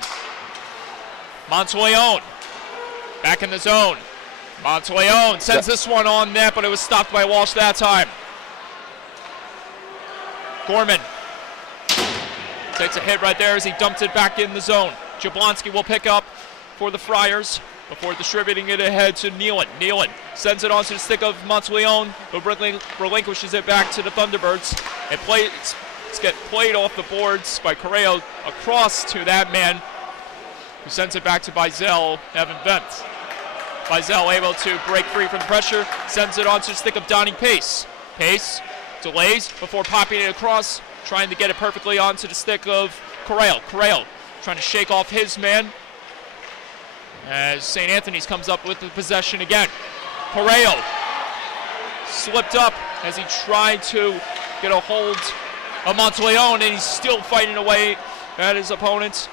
Monteleone back in the zone. Monteleone sends this one on net, but it was stopped by Walsh that time. Gorman takes a hit right there as he dumped it back in the zone. Jablonski will pick up for the Friars before distributing it ahead to Nealon. Nealon sends it onto the stick of Monteleone, who relinquishes it back to the Thunderbirds. It's get played off the boards by Correo across to that man who sends it back to Bizel, Evan Vent. Bizel able to break free from the pressure, sends it on to the stick of Donnie Pace. Pace delays before popping it across, trying to get it perfectly onto the stick of Corral. Corral trying to shake off his man as St. Anthony's comes up with the possession again. Corral slipped up as he tried to get a hold of Monteleone, and he's still fighting away at his opponent.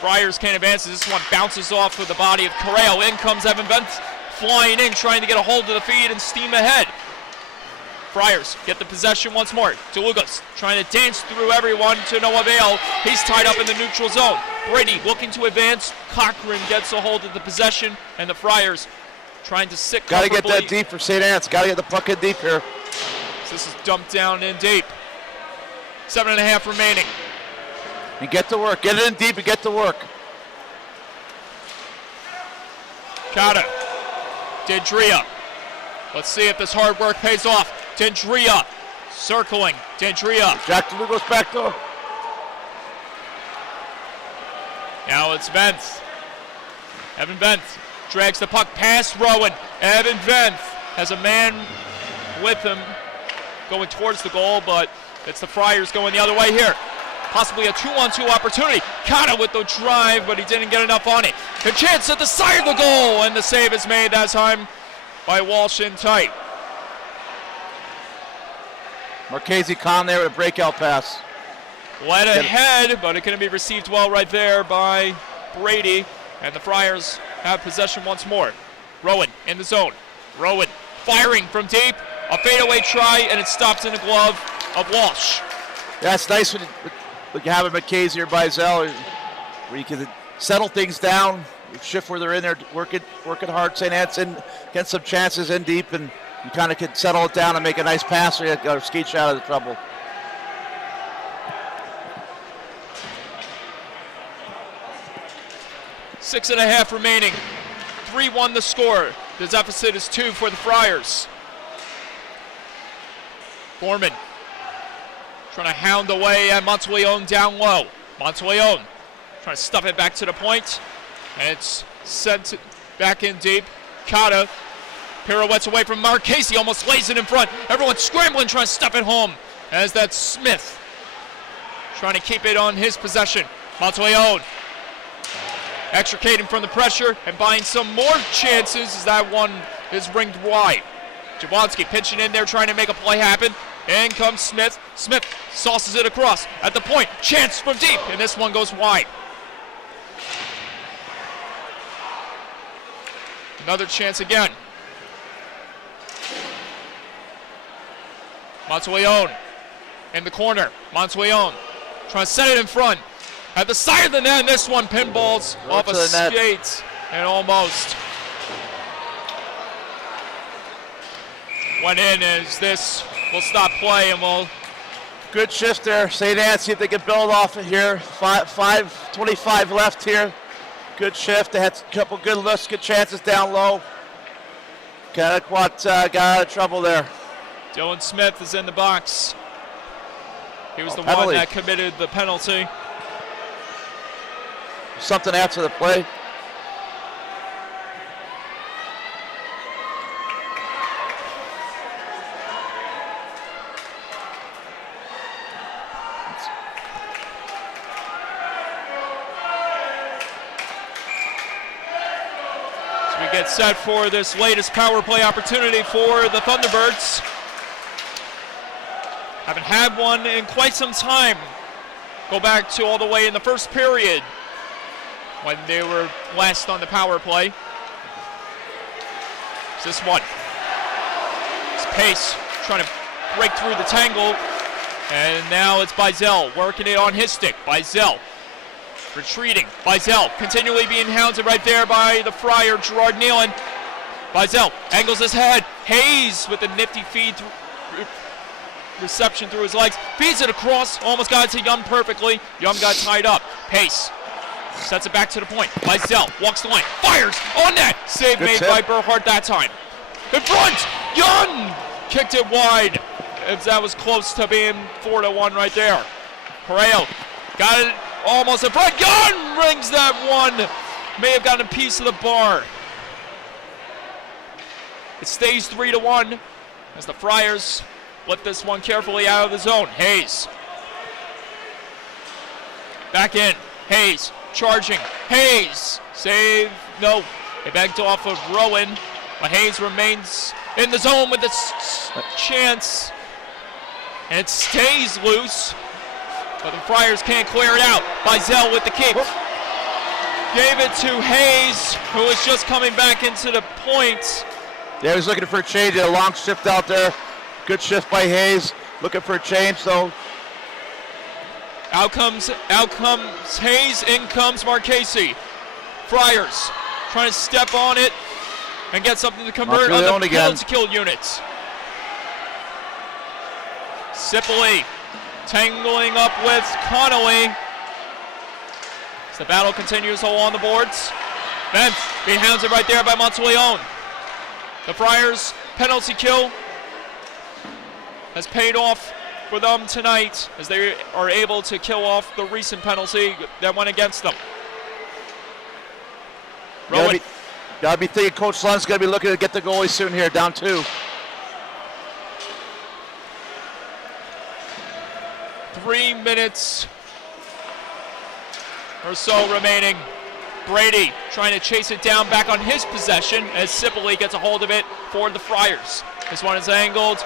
Friars can't advance. This one bounces off with the body of Corral. In comes Evan Vent, flying in, trying to get a hold of the feed and steam ahead. Friars get the possession once more. DeLugas trying to dance through everyone to no avail. He's tied up in the neutral zone. Brady looking to advance. Cochran gets a hold of the possession, and the Friars trying to sit Got to comfortably. get that deep for St. Anne's. Got to get the puck in deep here. So this is dumped down in deep. 7.5 remaining. And get to work. Get it in deep and get to work. Kata. Dendria. Let's see if this hard work pays off. Dendria circling. Dendria. Jack DeLugas back door. Now it's Vence. Evan Vence drags the puck past Rowan. Evan Vence has a man with him going towards the goal, but it's the Friars going the other way here. Possibly a 2-on-2 opportunity. Kata with the drive, but he didn't get enough on it. A chance at the side of the goal, and the save is made that time by Walsh in tight. Marchese Khan there with a breakout pass. Led ahead, but it couldn't be received well right there by Brady, and the Friars have possession once more. Rowan in the zone. Rowan firing from deep. A fadeaway try, and it stops in the glove of Walsh. Yeah, it's nice when you have a Marchese or Bizel where you can settle things down, shift where they're in there, working hard. St. Anne's get some chances in deep, and you kind of can settle it down and make a nice pass or skate you out of the trouble. Six and a half remaining. 3-1 the score. The deficit is 2 for the Friars. Foreman trying to hound away at Monteleone down low. Monteleone trying to stuff it back to the point, and it's sent back in deep. Kata pirouettes away from Marchese, almost lays it in front. Everyone's scrambling, trying to stuff it home, as that's Smith trying to keep it on his possession. Monteleone extricating from the pressure and buying some more chances as that one is ringed wide. Jablonski pitching in there, trying to make a play happen. In comes Smith. Smith sauces it across at the point. Chance from deep, and this one goes wide. Another chance again. Monteleone in the corner. Monteleone trying to set it in front. At the side of the net, and this one pinballs off a skate and almost went in, as this will stop play and will. Good shift there. St. Anne, see if they can build off it here. 5:25 left here. Good shift. They had a couple good looks, good chances down low. Connetquot got out of trouble there. Dylan Smith is in the box. He was the penalty. one that committed the penalty. Something after the play. So we get set for this latest power play opportunity for the Thunderbirds. Haven't had one in quite some time. Go back to all the way in the first period when they were last on the power play. It's this one. It's Pace trying to break through the tangle, and now it's Bizel working it on his stick. Bizel retreating. Bizel continually being hounded right there by the Friar, Gerard Nealon. Bizel angles his head. Hayes with a nifty feed reception through his legs. Feeds it across. Almost got it to Yum perfectly. Yum got tied up. Pace sets it back to the point. Bizel walks the line. Fires on net. Save made by Burhart that time. In front. Yum kicked it wide. As that was close to being 4-1 right there. Correo got it almost in front. Gunn rings that one. May have gotten a piece of the bar. It stays 3-1 as the Friars flip this one carefully out of the zone. Hayes. Back in. Hayes charging. Hayes. Save. No. They backed off of Rowan. But Hayes remains in the zone with a chance. And it stays loose. But the Friars can't clear it out. Bizell with the keep. Gave it to Hayes, who was just coming back into the point. Yeah, he was looking for a change. He had a long shift out there. Good shift by Hayes. Looking for a change, though. Out comes Hayes. In comes Marchese. Friars trying to step on it and get something to convert on the penalty kill units. Sipley tangling up with Connolly. As the battle continues along the boards. Benth being hounded right there by Monteleone. The Friars' penalty kill has paid off for them tonight as they are able to kill off the recent penalty that went against them. Rowan. Gotta be thinking Coach Lund's gonna be looking to get the goalie soon here, down 2. 3 minutes or so remaining. Brady trying to chase it down back on his possession as Sipley gets a hold of it for the Friars. This one is angled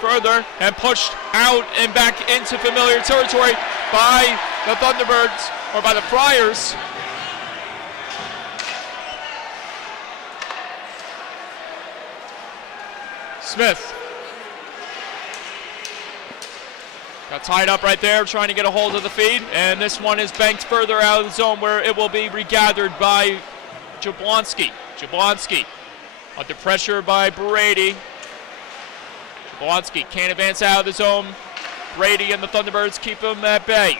further and pushed out and back into familiar territory by the Thunderbirds, or by the Friars. Smith got tied up right there trying to get a hold of the feed, and this one is banked further out of the zone where it will be regathered by Jablonski. Jablonski under pressure by Brady. Jablonski can't advance out of the zone. Brady and the Thunderbirds keep him at bay.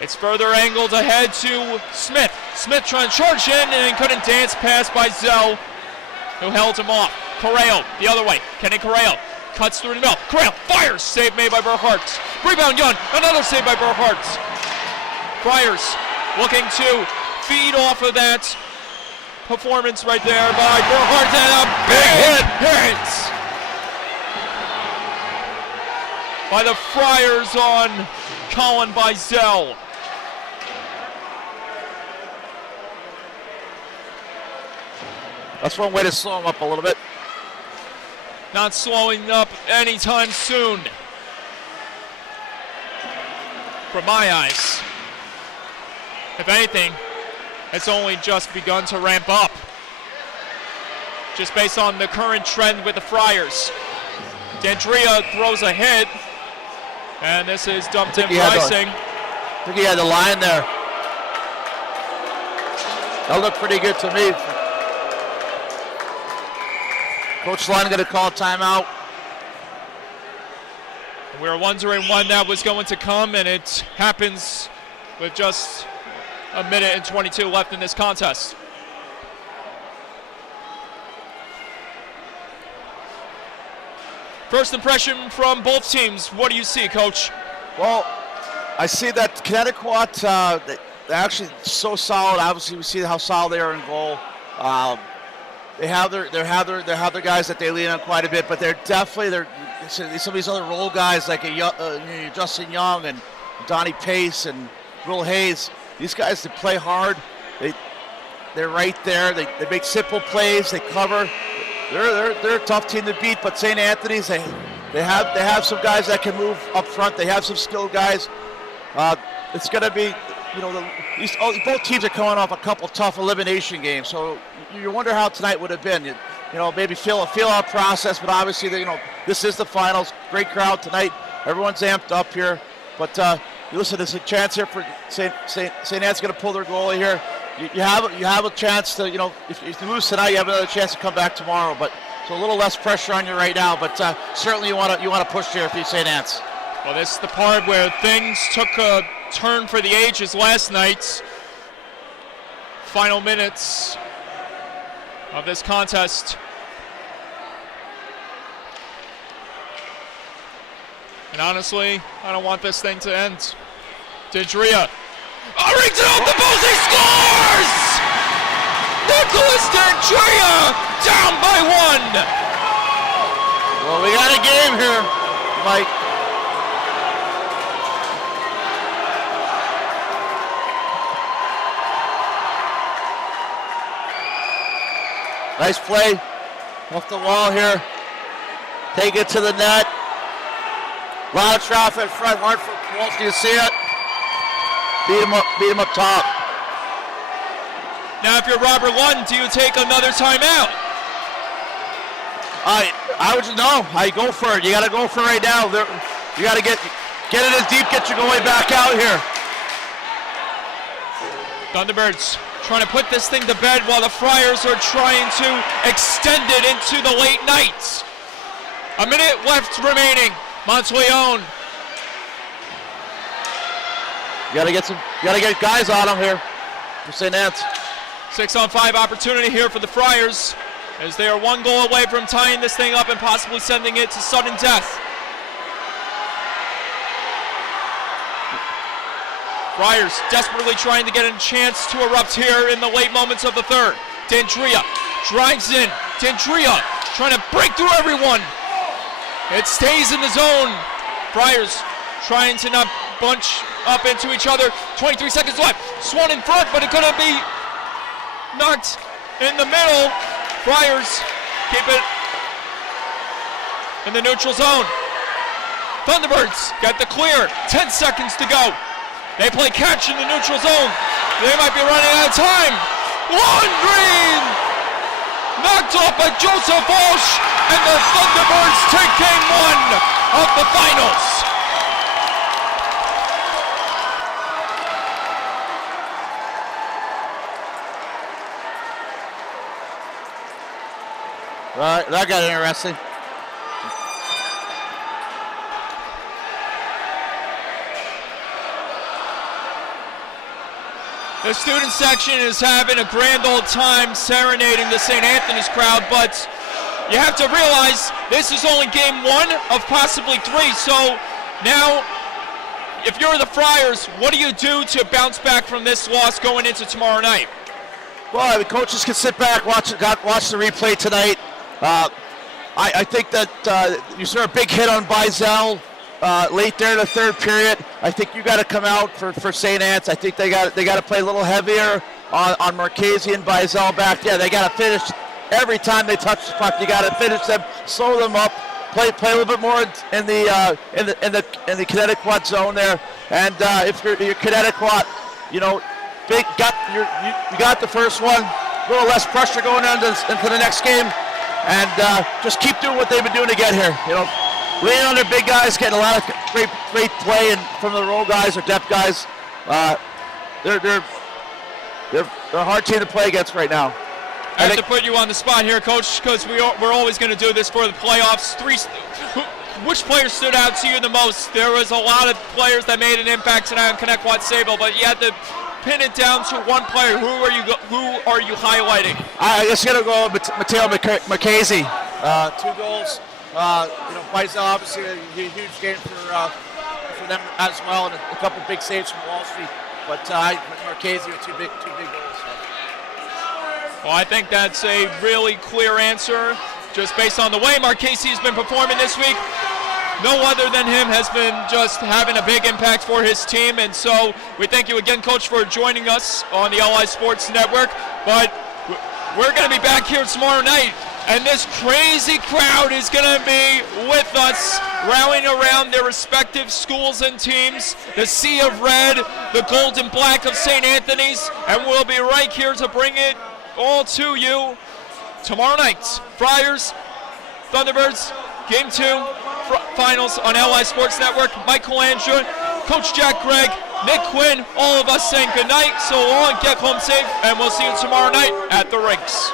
It's further angled ahead to Smith. Smith trying to charge in and couldn't dance past by Zell, who held him off. Correo the other way. Kenny Correo cuts through the middle. Correo fires. Save made by Burhartz. Rebound Young. Another save by Burhartz. Friars looking to feed off of that performance right there by Burhartz, and a big hit by the Friars on Colin Bizell. That's one way to slow him up a little bit. Not slowing up anytime soon, from my eyes. If anything, it's only just begun to ramp up, just based on the current trend with the Friars. Dandria throws a hit, and this is dumped in for icing. I think he had the line there. That looked pretty good to me. Coach Lund going to call a timeout. We were wondering when that was going to come, and it happens with just a minute and 22 left in this contest. First impression from both teams. What do you see, Coach? Well, I see that Connetquot, they're actually so solid. Obviously, we see how solid they are in goal. They have their guys that they lean on quite a bit, but they're definitely some of these other role guys like Justin Young and Donnie Pace and Will Hayes. These guys, they play hard. They're right there. They make simple plays. They cover. They're a tough team to beat. But St. Anthony's, they have some guys that can move up front. They have some skilled guys. It's going to be, both teams are coming off a couple tough elimination games. So you wonder how tonight would have been. Maybe feel out process, but obviously, this is the finals. Great crowd tonight. Everyone's amped up here. But listen, there's a chance here for St. Anne's going to pull their goalie here. You have a chance to, if you lose tonight, you have another chance to come back tomorrow. But so a little less pressure on you right now. But certainly you want to push here if you St. Anne's. Well, this is the part where things took a turn for the ages last night. Final minutes of this contest. And honestly, I don't want this thing to end D'Andrea. Rings it off the post, he scores! Nicholas D'Andrea down by 1. Well, we got a game here, Mike. Nice play off the wall here. Take it to the net. A lot of traffic in front. Hard for Kowalski to see it. Beat him up top. Now, if you're Robert Lund, do you take another timeout? I would know. I go for it. You got to go for it right now. You got to get it as deep. Get your goalie back out here. Thunderbirds trying to put this thing to bed while the Friars are trying to extend it into the late nights. A minute left remaining. Monteleone. You gotta get guys on him here for St. Anne's. 6-on-5 opportunity here for the Friars, as they are 1 goal away from tying this thing up and possibly sending it to sudden death. Friars desperately trying to get a chance to erupt here in the late moments of the third. D'Andrea drives in. D'Andrea trying to break through everyone. It stays in the zone. Friars trying to not bunch up into each other. 23 seconds left. Swan in front, but it couldn't be knocked in the middle. Friars keep it in the neutral zone. Thunderbirds got the clear. 10 seconds to go. They play catch in the neutral zone. They might be running out of time. Green knocked off by Joseph Walsh, and the Thunderbirds take game 1 of the finals. Right, that got interesting. The student section is having a grand old time serenading the St. Anthony's crowd, but you have to realize this is only game 1 of possibly 3. So now, if you're the Friars, what do you do to bounce back from this loss going into tomorrow night? Well, the coaches can sit back, watch the replay tonight. I think that you saw a big hit on Bizel late there in the third period. I think you got to come out for St. Anne's. I think they got to play a little heavier on Marchese and Bizel back there. They got to finish every time they touch the puck. You got to finish them, slow them up, play a little bit more in the Connetquot zone there. And if you're Connetquot, you know, you got the first one. A little less pressure going into the next game, and just keep doing what they've been doing to get here. You know, leaning on their big guys, getting a lot of great play, and from the role guys or depth guys. They're a hard team to play against right now. I have to put you on the spot here, Coach, because we're always going to do this for the playoffs. Which players stood out to you the most? There was a lot of players that made an impact tonight on Connetquot Sayville, but you had to pin it down to one player. Who are you highlighting? I just got to go with Mateo Marchese. 2 goals. Bizel obviously a huge game for them as well, and a couple big saves from Wall Street. But Marchese with two big goals. Well, I think that's a really clear answer, just based on the way Marchese has been performing this week. No other than him has been just having a big impact for his team, and so we thank you again, Coach, for joining us on the LI Sports Network. But we're going to be back here tomorrow night, and this crazy crowd is going to be with us, rallying around their respective schools and teams, the Sea of Red, the Gold and Black of St. Anthony's, and we'll be right here to bring it all to you tomorrow night. Friars, Thunderbirds, Game 2, finals on LI Sports Network. Michael Andrew, Coach Jack Gregg, Nick Quinn, all of us saying good night. So long, get home safe, and we'll see you tomorrow night at the rinks.